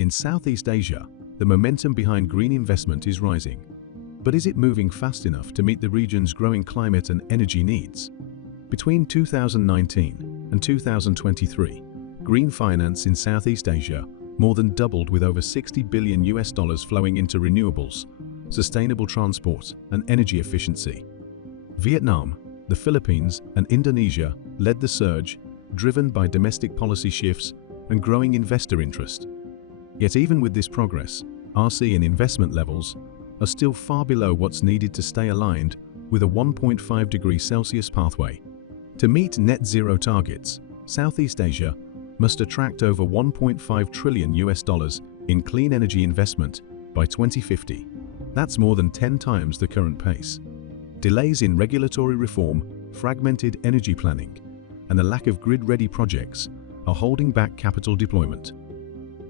In Southeast Asia, the momentum behind green investment is rising. But is it moving fast enough to meet the region's growing climate and energy needs? Between 2019 and 2023, green finance in Southeast Asia more than doubled, with over $60 billion flowing into renewables, sustainable transport, and energy efficiency. Vietnam, the Philippines, and Indonesia led the surge, driven by domestic policy shifts and growing investor interest. Yet even with this progress, ASEAN investment levels are still far below what's needed to stay aligned with a 1.5 degrees Celsius pathway. To meet net zero targets, Southeast Asia must attract over $1.5 trillion in clean energy investment by 2050. That's more than 10 times the current pace. Delays in regulatory reform, fragmented energy planning, and a lack of grid-ready projects are holding back capital deployment.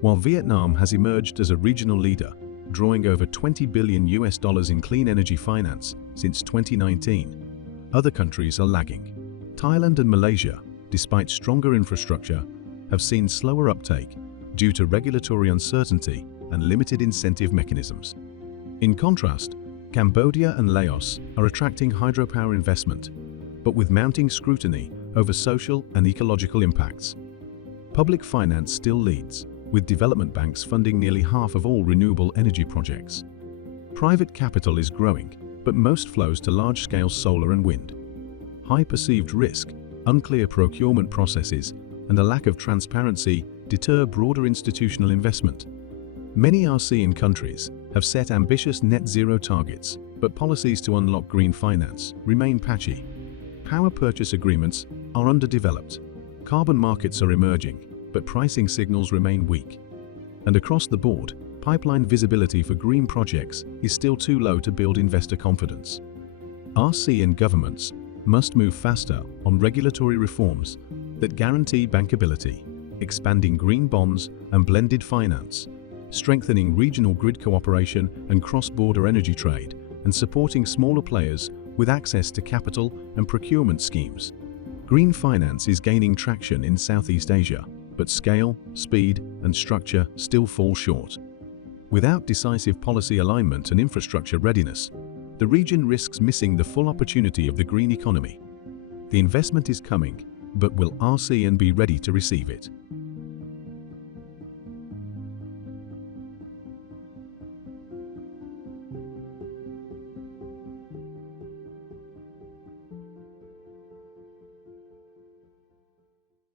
While Vietnam has emerged as a regional leader, drawing over $20 billion in clean energy finance since 2019, other countries are lagging. Thailand and Malaysia, despite stronger infrastructure, have seen slower uptake due to regulatory uncertainty and limited incentive mechanisms. In contrast, Cambodia and Laos are attracting hydropower investment, but with mounting scrutiny over social and ecological impacts. Public finance still leads, with development banks funding nearly half of all renewable energy projects. Private capital is growing, but most flows to large-scale solar and wind. High perceived risk, unclear procurement processes, and a lack of transparency deter broader institutional investment. Many ASEAN countries have set ambitious net zero targets, but policies to unlock green finance remain patchy. Power purchase agreements are underdeveloped. Carbon markets are emerging, but pricing signals remain weak. And across the board, pipeline visibility for green projects is still too low to build investor confidence. ASEAN governments must move faster on regulatory reforms that guarantee bankability, expanding green bonds and blended finance, strengthening regional grid cooperation and cross-border energy trade, and supporting smaller players with access to capital and procurement schemes. Green finance is gaining traction in Southeast Asia, but scale, speed, and structure still fall short. Without decisive policy alignment and infrastructure readiness, the region risks missing the full opportunity of the green economy. The investment is coming, but will ASEAN be ready to receive it?